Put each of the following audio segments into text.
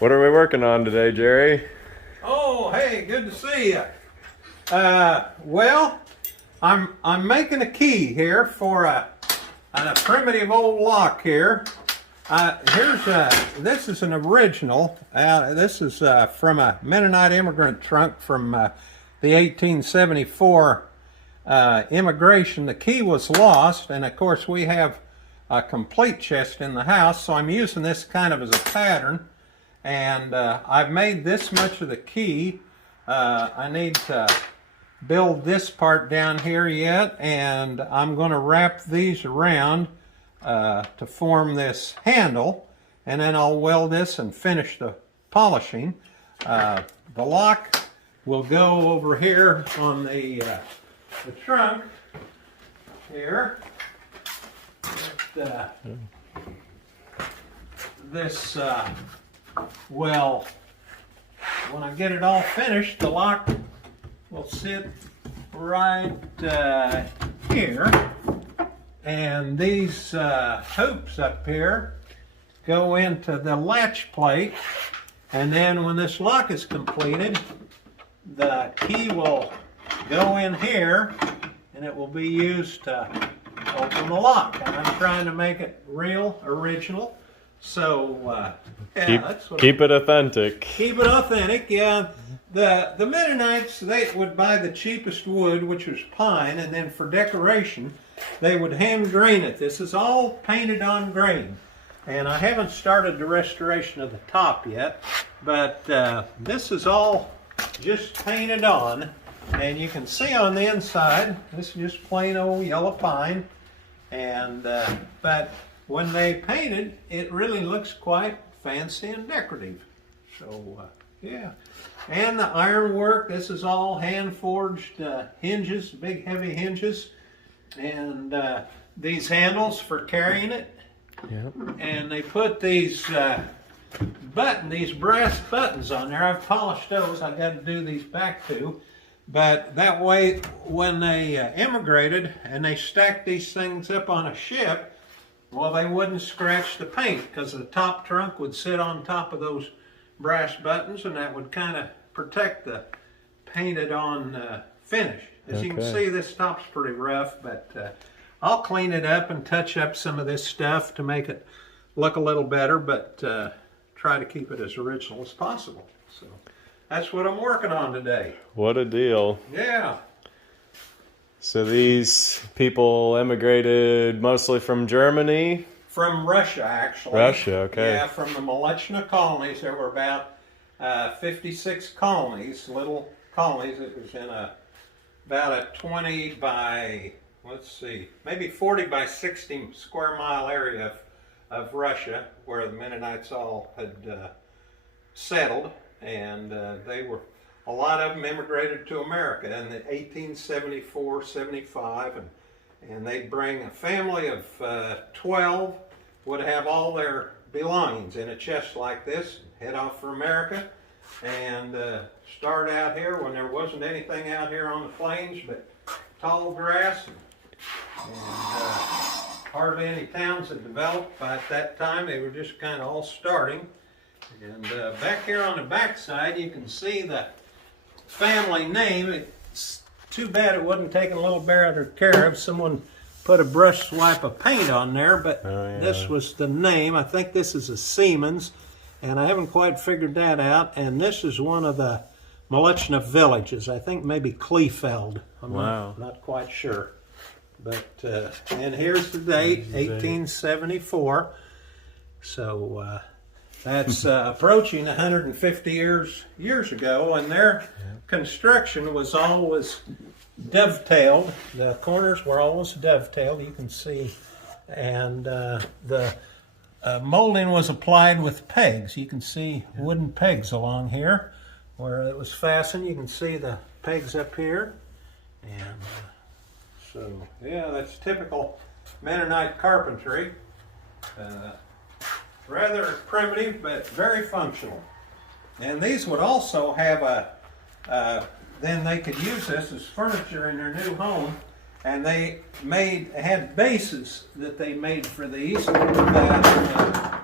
What are we working on today, Jerry? Oh, hey, good to see you. Well, I'm making a key here for a primitive old lock here. This is an original. This is from a Mennonite immigrant trunk from the 1874 immigration. The key was lost, and of course we have a complete chest in the house, so I'm using this kind of as a pattern. And I've made this much of the key. I need to build this part down here yet, and I'm going to wrap these around to form this handle, and then I'll weld this and finish the polishing. The lock will go over here on the trunk here. Well, when I get it all finished, the lock will sit right here, and these hoops up here go into the latch plate, and then when this lock is completed, the key will go in here, and it will be used to open the lock. And I'm trying to make it real original. So, yeah, keep it authentic. Keep it authentic, yeah. The Mennonites, they would buy the cheapest wood, which was pine, and then for decoration, they would hand grain it. This is all painted on grain. And I haven't started the restoration of the top yet, but this is all just painted on. And you can see on the inside, this is just plain old yellow pine. And, but when they paint it, it really looks quite fancy and decorative. So, yeah. And the ironwork, this is all hand-forged hinges, big heavy hinges. And these handles for carrying it. Yep. And they put these these brass buttons on there. I've polished those. I got to do these back too. But that way, when they immigrated and they stacked these things up on a ship, well, they wouldn't scratch the paint because the top trunk would sit on top of those brass buttons, and that would kind of protect the painted on finish. As you can see, this top's pretty rough, but I'll clean it up and touch up some of this stuff to make it look a little better, but try to keep it as original as possible. So that's what I'm working on today. What a deal. Yeah. So these people immigrated mostly from Germany? From Russia, actually. Russia, okay. Yeah, from the Malechna colonies. There were about 56 colonies, little colonies. It was in about a 20 by, let's see, maybe 40 by 60 square mile area of Russia, where the Mennonites all had settled, and they were, a lot of them immigrated to America in the 1874, 75, and they'd bring a family of 12, would have all their belongings in a chest like this, head off for America, and start out here when there wasn't anything out here on the plains but tall grass, and hardly any towns had developed by that time. They were just kind of all starting. And back here on the back side, you can see the family name. It's too bad it wasn't taken a little better care of. Someone put a brush swipe of paint on there, but this was the name. I think this is a Siemens, and I haven't quite figured that out. And this is one of the Malechna villages. I think maybe Kleefeld. I'm not quite sure. But and here's the date, 1874. So that's approaching 150 years ago, and their construction was always dovetailed. The corners were always dovetailed, you can see, and the molding was applied with pegs. You can see wooden pegs along here where it was fastened. You can see the pegs up here, and so yeah, that's typical Mennonite carpentry. Rather primitive, but very functional. And these would also have then they could use this as furniture in their new home. And they had bases that they made for these that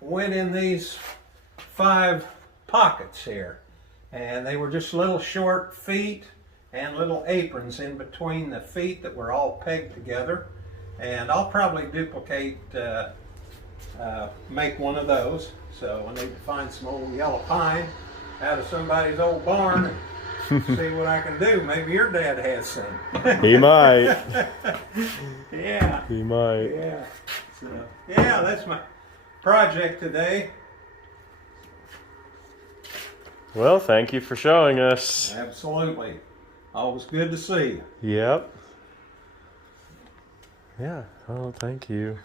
went in these 5 pockets here. And they were just little short feet and little aprons in between the feet that were all pegged together. And I'll probably duplicate, make one of those. So I need to find some old yellow pine out of somebody's old barn and see what I can do. Maybe your dad has some. He might. Yeah. He might. Yeah. So, yeah, that's my project today. Well, thank you for showing us. Absolutely. Always good to see you. Yep. Yeah. Oh, thank you.